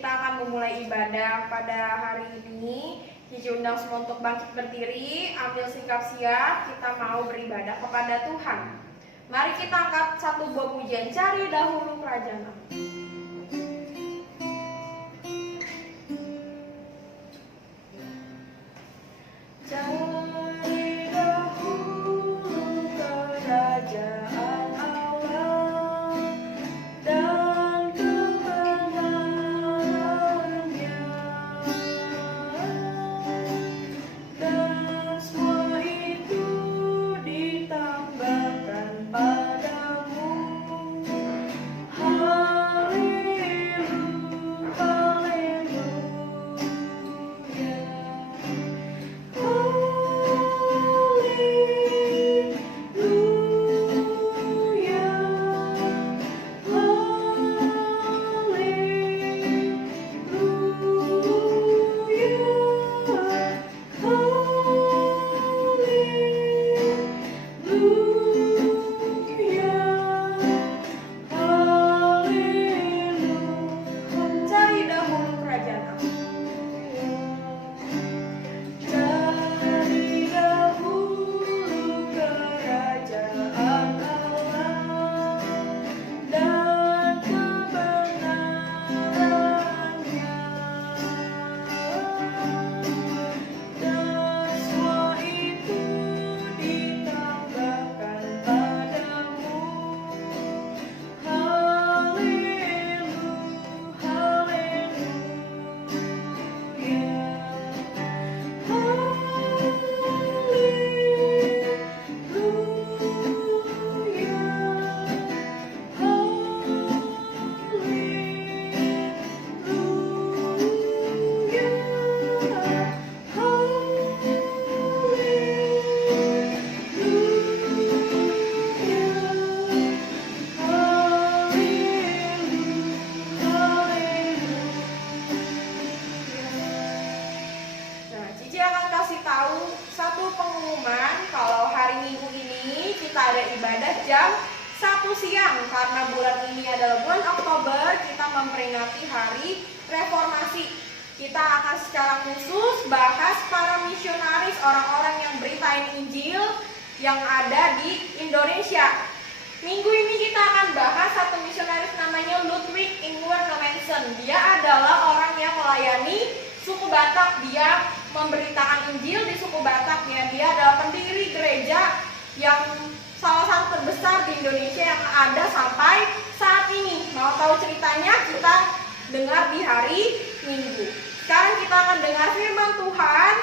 kita akan memulai ibadah. Pada hari ini Cici undang semua untuk bangkit berdiri, ambil sikap siap, kita mau beribadah kepada Tuhan. Mari kita angkat satu buah pujian, cari dahulu kerajaan Allah. Cari dahulu kerajaan Allah dan kebenarannya, dan semua itu ditambahkan padamu. Haleluya, haleluya. Cari dahulu kerajaan Allah. Cari dahulu kerajaan Allah dan kebenarannya, dan semua itu ditambahkan padamu. Haleluya, haleluya. Nah, Cici akan kasih tahu satu pengumuman kalau hari Minggu ini kita ada ibadah jam 1 siang. Karena bulan ini adalah bulan Oktober, kita memperingati hari reformasi. Kita akan secara khusus bahas para misionaris, orang-orang yang beritain Injil yang ada di Indonesia. Minggu ini kita akan bahas satu misionaris namanya Ludwig Ingwer Nomensen. Dia adalah orang yang melayani suku Batak. Dia memberitakan Injil di suku Batak ya. Dia adalah pendiri gereja yang salah satu terbesar di Indonesia yang ada sampai saat ini. Mau tahu ceritanya? Kita dengar di hari Minggu. Sekarang kita akan dengar firman Tuhan.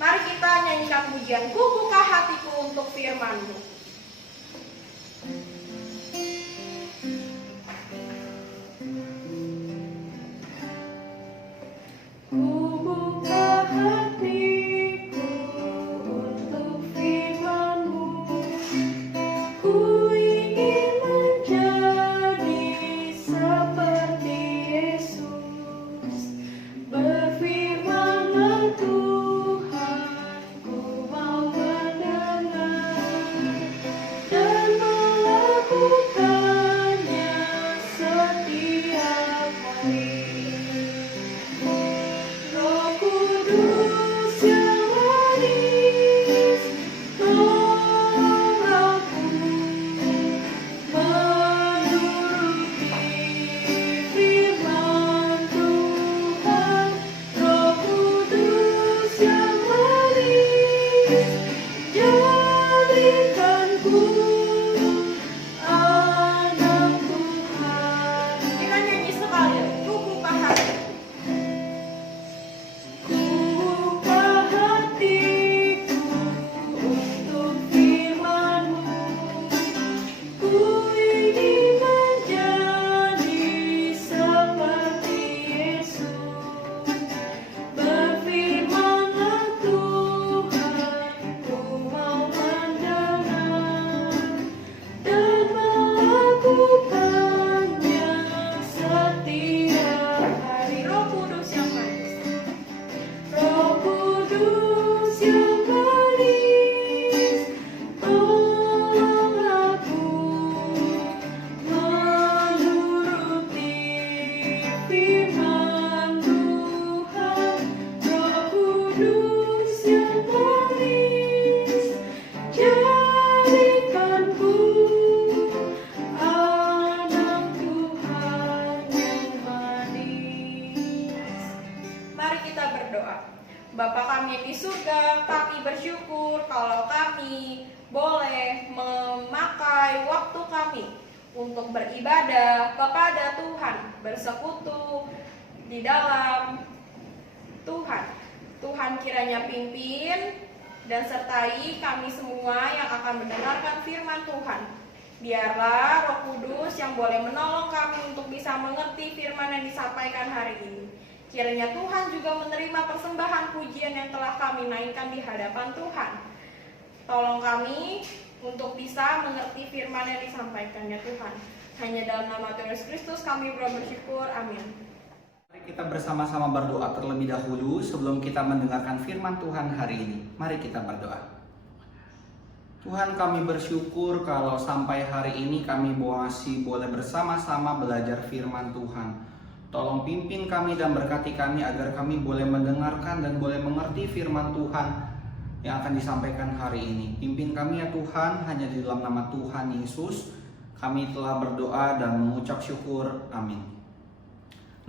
Mari kita nyanyikan pujian, Ku buka hatiku untuk firman-Mu. Ku buka hatiku untuk firman-Mu. Ku ingin menjadi seperti Yesus. Berfirman-Nya Tuhan, ku mau mendengar. Bapa kami yang di surga, kami bersyukur kalau kami boleh memakai waktu kami untuk beribadah kepada Tuhan, bersekutu di dalam Tuhan. Tuhan kiranya pimpin dan sertai kami semua yang akan mendengarkan firman Tuhan. Biarlah Roh Kudus yang boleh menolong kami untuk bisa mengerti firman yang disampaikan hari ini. Kiranya Tuhan juga menerima persembahan pujian yang telah kami naikkan di hadapan Tuhan. Tolong kami untuk bisa mengerti firman yang disampaikan ya Tuhan. Hanya dalam nama Tuhan Yesus Kristus kami bersyukur. Amin. Mari kita bersama-sama berdoa terlebih dahulu sebelum kita mendengarkan firman Tuhan hari ini. Mari kita berdoa. Tuhan, kami bersyukur kalau sampai hari ini kami masih boleh bersama-sama belajar firman Tuhan. Tolong pimpin kami dan berkati kami agar kami boleh mendengarkan dan boleh mengerti firman Tuhan yang akan disampaikan hari ini. Pimpin kami ya Tuhan, hanya di dalam nama Tuhan Yesus kami telah berdoa dan mengucap syukur. Amin.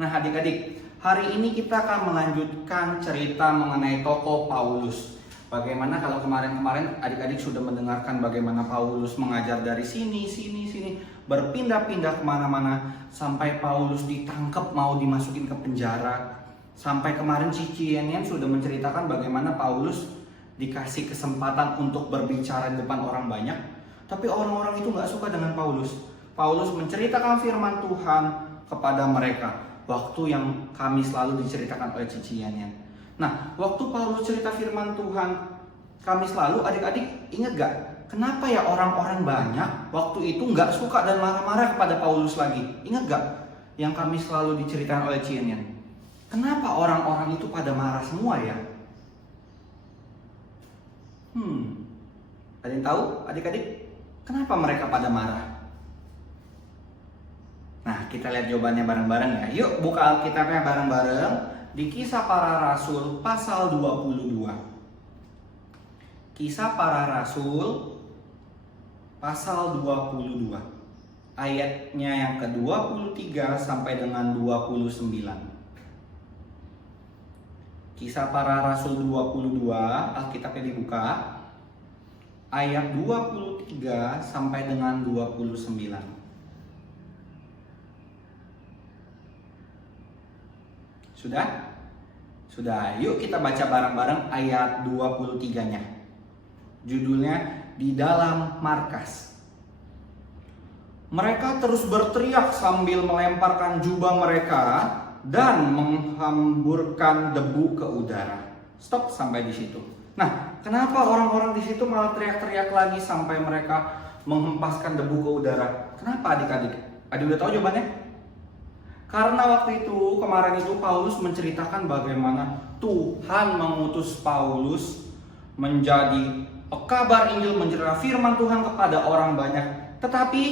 Nah adik-adik, hari ini kita akan melanjutkan cerita mengenai tokoh Paulus. Bagaimana kalau kemarin-kemarin adik-adik sudah mendengarkan bagaimana Paulus mengajar dari sini, berpindah-pindah kemana-mana sampai Paulus ditangkap mau dimasukin ke penjara. Sampai kemarin Cici Yen sudah menceritakan bagaimana Paulus dikasih kesempatan untuk berbicara di depan orang banyak, tapi orang-orang itu gak suka dengan Paulus. Paulus menceritakan firman Tuhan kepada mereka, waktu yang kami selalu diceritakan oleh Cici Yen. Nah, waktu Paulus cerita firman Tuhan kami selalu, adik-adik ingat gak? Kenapa ya orang-orang banyak waktu itu gak suka dan marah-marah kepada Paulus lagi? Ingat gak? Yang kami selalu diceritakan oleh Cici Yen. Kenapa orang-orang itu pada marah semua ya? Ada yang tahu adik-adik? Kenapa mereka pada marah? Nah, kita lihat jawabannya bareng-bareng ya. Yuk buka Alkitabnya bareng-bareng di Kisah Para Rasul pasal 22. Kisah Para Rasul pasal 22. Ayatnya yang ke-23 sampai dengan 29. Kisah Para Rasul 22, Alkitabnya dibuka. Ayat 23 sampai dengan 29. Sudah? Sudah. Yuk kita baca bareng-bareng ayat 23-nya. Judulnya Di Dalam Markas. Mereka terus berteriak sambil melemparkan jubah mereka dan menghamburkan debu ke udara. Stop sampai di situ. Nah, kenapa orang-orang di situ malah teriak-teriak lagi sampai mereka menghempaskan debu ke udara? Kenapa adik-adik? Adik udah tahu jawabannya? Karena waktu itu, kemarin itu Paulus menceritakan bagaimana Tuhan mengutus Paulus menjadi pekabar Injil, menceritakan firman Tuhan kepada orang banyak. Tetapi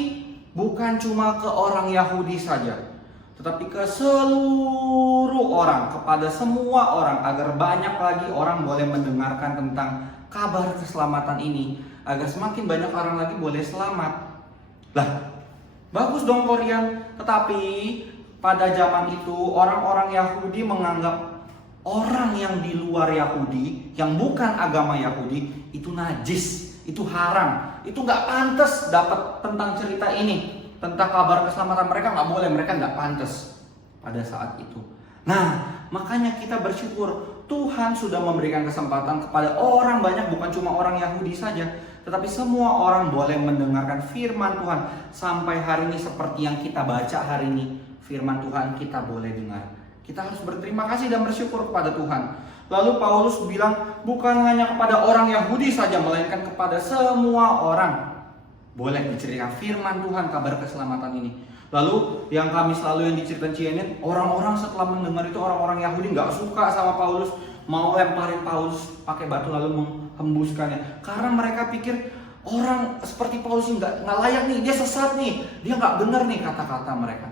bukan cuma ke orang Yahudi saja, tetapi ke seluruh orang, kepada semua orang, agar banyak lagi orang boleh mendengarkan tentang kabar keselamatan ini, agar semakin banyak orang lagi boleh selamat. Lah, bagus dong Korean. Tetapi pada zaman itu orang-orang Yahudi menganggap orang yang di luar Yahudi, yang bukan agama Yahudi, itu najis, itu haram, itu gak pantas dapat tentang cerita ini, tentang kabar keselamatan. Mereka gak boleh, mereka gak pantas pada saat itu. Nah, makanya kita bersyukur Tuhan sudah memberikan kesempatan kepada orang banyak, bukan cuma orang Yahudi saja, tetapi semua orang boleh mendengarkan firman Tuhan. Sampai hari ini seperti yang kita baca hari ini, firman Tuhan kita boleh dengar. Kita harus berterima kasih dan bersyukur kepada Tuhan. Lalu Paulus bilang bukan hanya kepada orang Yahudi saja, melainkan kepada semua orang boleh diceritakan firman Tuhan, kabar keselamatan ini. Lalu yang kami selalu yang diceritain, orang-orang setelah mendengar itu, orang-orang Yahudi nggak suka sama Paulus, mau lemparin Paulus pakai batu lalu menghembuskannya, karena mereka pikir orang seperti Paulus ini nggak layak nih, dia sesat nih, dia nggak benar nih kata-kata mereka.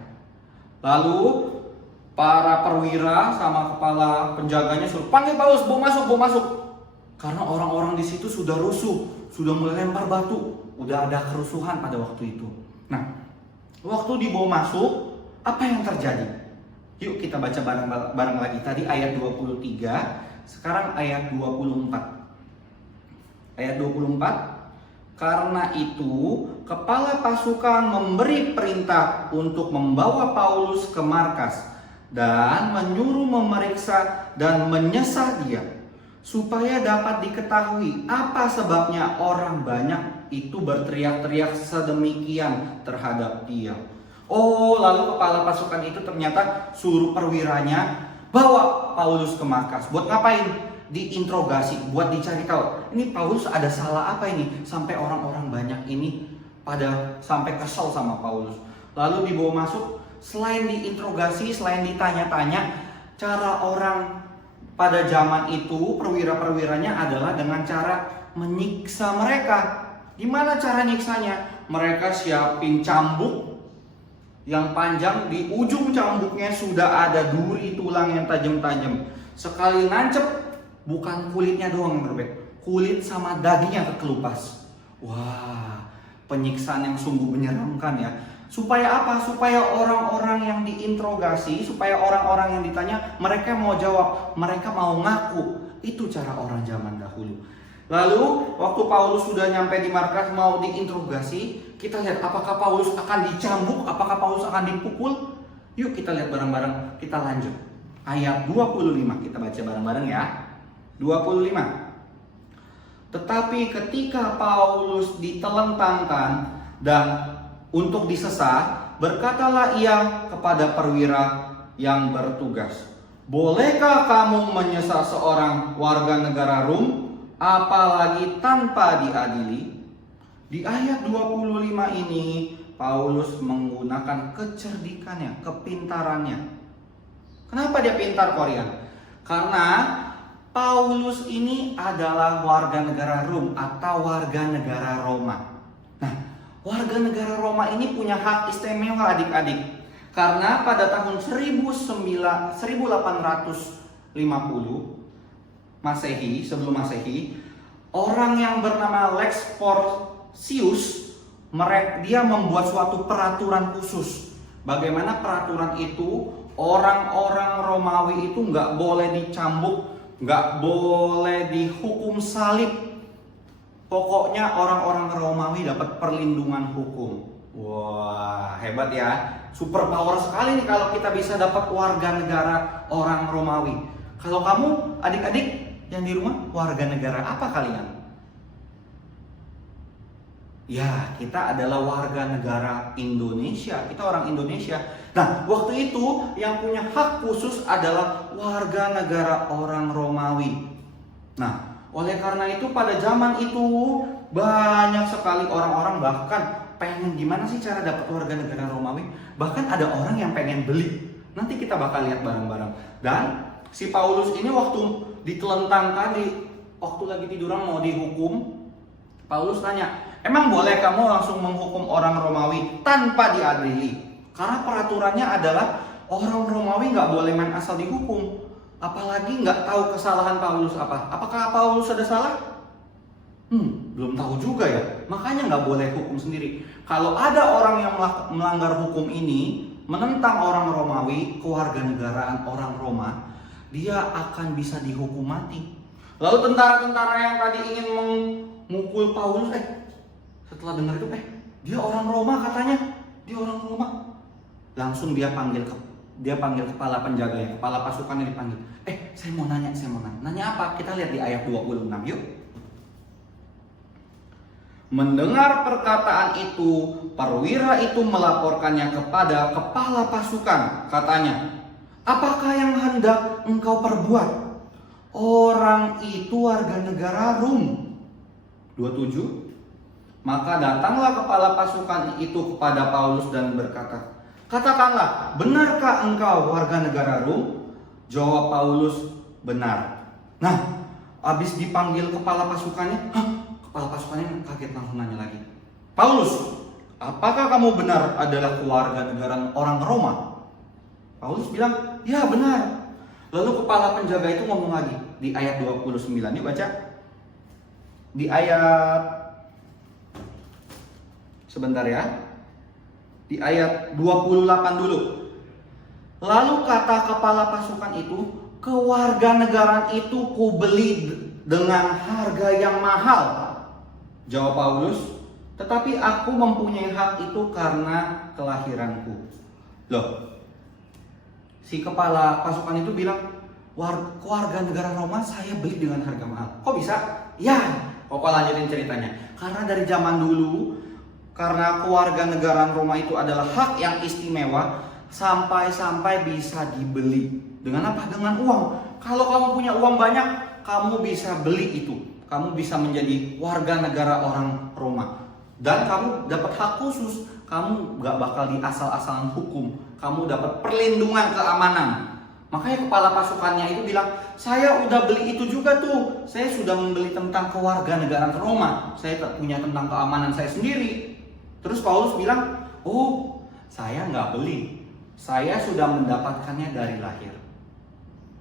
Lalu para perwira sama kepala penjaganya suruh panggil Paulus, bawa masuk. Karena orang-orang di situ sudah rusuh, sudah mulai lempar batu, udah ada kerusuhan pada waktu itu. Nah, waktu dibawa masuk, apa yang terjadi? Yuk kita baca bareng lagi. Tadi ayat 23 Sekarang ayat 24. Ayat 24. Karena itu, kepala pasukan memberi perintah untuk membawa Paulus ke markas dan menyuruh memeriksa dan menyesah dia, supaya dapat diketahui apa sebabnya orang banyak itu berteriak-teriak sedemikian terhadap dia. Oh, lalu kepala pasukan itu ternyata suruh perwiranya bawa Paulus ke markas. Buat ngapain? Diinterogasi, buat dicari tahu. Ini Paulus ada salah apa ini sampai orang-orang banyak ini pada sampai kesel sama Paulus. Lalu dibawa masuk, selain diinterogasi, selain ditanya-tanya, cara orang pada zaman itu perwira-perwiranya adalah dengan cara menyiksa mereka. Gimana cara nyiksanya? Mereka siapin cambuk yang panjang, di ujung cambuknya sudah ada duri tulang yang tajam-tajam. Sekali nancep, bukan kulitnya doang yang berbeda, kulit sama dagingnya kekelupas. Wah, penyiksaan yang sungguh menyeramkan ya. Supaya apa? Supaya orang-orang yang diinterogasi, supaya orang-orang yang ditanya, mereka mau jawab, mereka mau ngaku. Itu cara orang zaman dahulu. Lalu, waktu Paulus sudah nyampe di markas mau diinterogasi, kita lihat apakah Paulus akan dicambuk, apakah Paulus akan dipukul. Yuk kita lihat bareng-bareng, kita lanjut. Ayat 25, kita baca bareng-bareng ya. 25. Tetapi ketika Paulus ditelentangkan dan untuk disesah, berkatalah ia kepada perwira yang bertugas, bolehkah kamu menyesah seorang warga negara Rum, apalagi tanpa diadili? Di ayat 25 ini Paulus menggunakan kecerdikannya, kepintarannya. Kenapa dia pintar, Korean? Karena Paulus ini adalah warga negara Rum atau warga negara Roma. Nah, warga negara Roma ini punya hak istimewa adik-adik. Karena pada tahun 1850 Masehi, sebelum Masehi, orang yang bernama Lex Porcius, dia membuat suatu peraturan khusus. Bagaimana peraturan itu? Orang-orang Romawi itu nggak boleh dicambuk, nggak boleh dihukum salib. Pokoknya orang-orang Romawi dapat perlindungan hukum. Wah, hebat ya. Super power sekali nih kalau kita bisa dapat warga negara orang Romawi. Kalau kamu, adik-adik yang di rumah, warga negara apa kalian? Ya, kita adalah warga negara Indonesia. Kita orang Indonesia. Nah, waktu itu yang punya hak khusus adalah warga negara orang Romawi. Nah, oleh karena itu pada zaman itu banyak sekali orang-orang bahkan pengen gimana sih cara dapat warga negara Romawi. Bahkan ada orang yang pengen beli. Nanti kita bakal lihat bareng-bareng. Dan si Paulus ini waktu ditelentangkan, waktu lagi tiduran mau dihukum, Paulus tanya, emang boleh kamu langsung menghukum orang Romawi tanpa diadili? Karena peraturannya adalah orang Romawi nggak boleh main asal dihukum. Apalagi nggak tahu kesalahan Paulus apa. Apakah Paulus ada salah? Belum tahu juga ya. Makanya nggak boleh hukum sendiri. Kalau ada orang yang melanggar hukum ini, menentang orang Romawi, kewarganegaraan orang Roma, dia akan bisa dihukum mati. Lalu tentara-tentara yang tadi ingin memukul Paulus, setelah dengar itu, dia orang Roma katanya, dia orang Roma. Langsung dia panggil kepala penjaganya, kepala pasukannya dipanggil. Saya mau nanya. Nanya apa? Kita lihat di ayat 26 yuk. Mendengar perkataan itu, perwira itu melaporkannya kepada kepala pasukan. Katanya, apakah yang hendak engkau perbuat? Orang itu warga negara Rum. 27. Maka datanglah kepala pasukan itu kepada Paulus dan berkata, katakanlah, benarkah engkau warga negara Rum? Jawab Paulus, benar. Nah, habis dipanggil kepala pasukannya, kepala pasukannya kaget langsung nanya lagi. Paulus, apakah kamu benar adalah keluarga negara orang Roma? Paulus bilang, ya benar. Lalu kepala penjaga itu ngomong lagi di ayat 29. Yuk baca. Di ayat, sebentar ya. Di ayat 28 dulu. Lalu kata kepala pasukan itu kewarganegaraan itu kubeli dengan harga yang mahal. Jawab Paulus, tetapi aku mempunyai hak itu karena kelahiranku. Loh, si kepala pasukan itu bilang, kewarganegaraan Roma saya beli dengan harga mahal. Kok bisa? Ya, kok lanjutin ceritanya. Karena dari zaman dulu, karena kewarganegaraan Roma itu adalah hak yang istimewa, sampai-sampai bisa dibeli. Dengan apa? Dengan uang. Kalau kamu punya uang banyak, kamu bisa beli itu. Kamu bisa menjadi warga negara orang Roma. Dan kamu dapat hak khusus. Kamu gak bakal diasal-asalan hukum. Kamu dapat perlindungan keamanan. Makanya kepala pasukannya itu bilang, saya udah beli itu juga tuh. Saya sudah membeli tentang kewarganegaraan Roma. Saya tak punya tentang keamanan saya sendiri. Terus Paulus bilang, oh saya nggak beli. Saya sudah mendapatkannya dari lahir.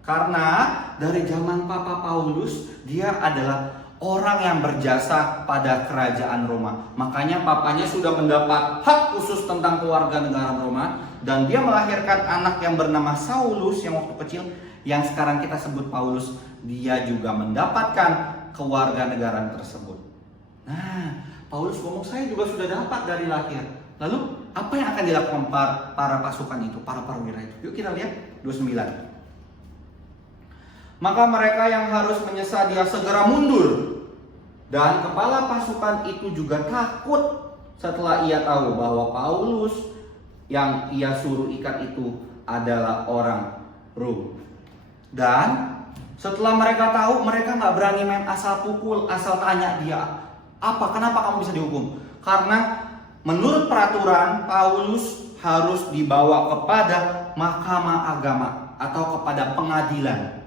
Karena dari zaman Papa Paulus, dia adalah orang yang berjasa pada kerajaan Roma. Makanya papanya sudah mendapat hak khusus tentang kewarganegaraan Roma. Dan dia melahirkan anak yang bernama Saulus yang waktu kecil, yang sekarang kita sebut Paulus. Dia juga mendapatkan kewarganegaraan tersebut. Nah, Paulus ngomong, saya juga sudah dapat dari lahir. Lalu apa yang akan dilakukan para pasukan itu, para perwira itu? Yuk kita lihat 29. Maka mereka yang harus menyesal dia segera mundur. Dan kepala pasukan itu juga takut setelah ia tahu bahwa Paulus yang ia suruh ikat itu adalah orang Rom. Dan setelah mereka tahu, mereka nggak berani main asal pukul, asal tanya dia, kenapa kamu bisa dihukum? Karena menurut peraturan, Paulus harus dibawa kepada mahkamah agama atau kepada pengadilan.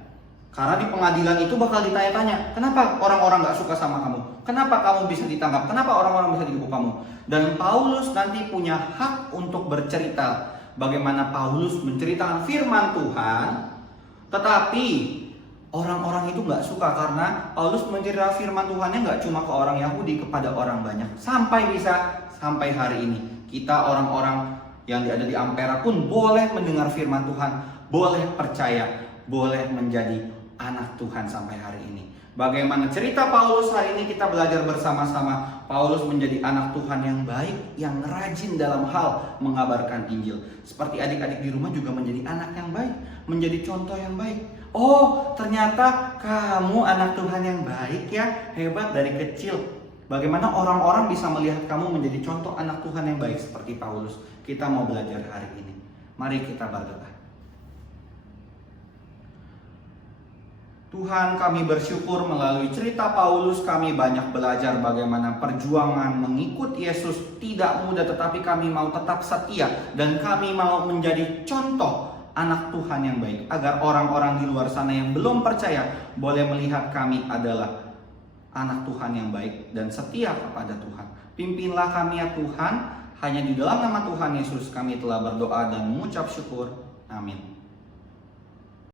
Karena di pengadilan itu bakal ditanya-tanya, kenapa orang-orang gak suka sama kamu? Kenapa kamu bisa ditangkap? Kenapa orang-orang bisa dihukum kamu? Dan Paulus nanti punya hak untuk bercerita bagaimana Paulus menceritakan firman Tuhan. Tetapi orang-orang itu gak suka karena Paulus menceritakan firman Tuhannya gak cuma ke orang Yahudi, kepada orang banyak. Sampai hari ini kita orang-orang yang ada di Ampera pun boleh mendengar firman Tuhan, boleh percaya, boleh menjadi anak Tuhan sampai hari ini. Bagaimana cerita Paulus hari ini kita belajar bersama-sama. Paulus menjadi anak Tuhan yang baik, yang rajin dalam hal mengabarkan Injil. Seperti adik-adik di rumah juga menjadi anak yang baik, menjadi contoh yang baik. Oh, ternyata kamu anak Tuhan yang baik ya, hebat dari kecil. Bagaimana orang-orang bisa melihat kamu menjadi contoh anak Tuhan yang baik seperti Paulus. Kita mau belajar hari ini. Mari kita berdoa. Tuhan, kami bersyukur melalui cerita Paulus kami banyak belajar bagaimana perjuangan mengikut Yesus tidak mudah, tetapi kami mau tetap setia dan kami mau menjadi contoh anak Tuhan yang baik agar orang-orang di luar sana yang belum percaya boleh melihat kami adalah anak Tuhan yang baik dan setia kepada Tuhan. Pimpinlah kami ya Tuhan, hanya di dalam nama Tuhan Yesus kami telah berdoa dan mengucap syukur. Amin.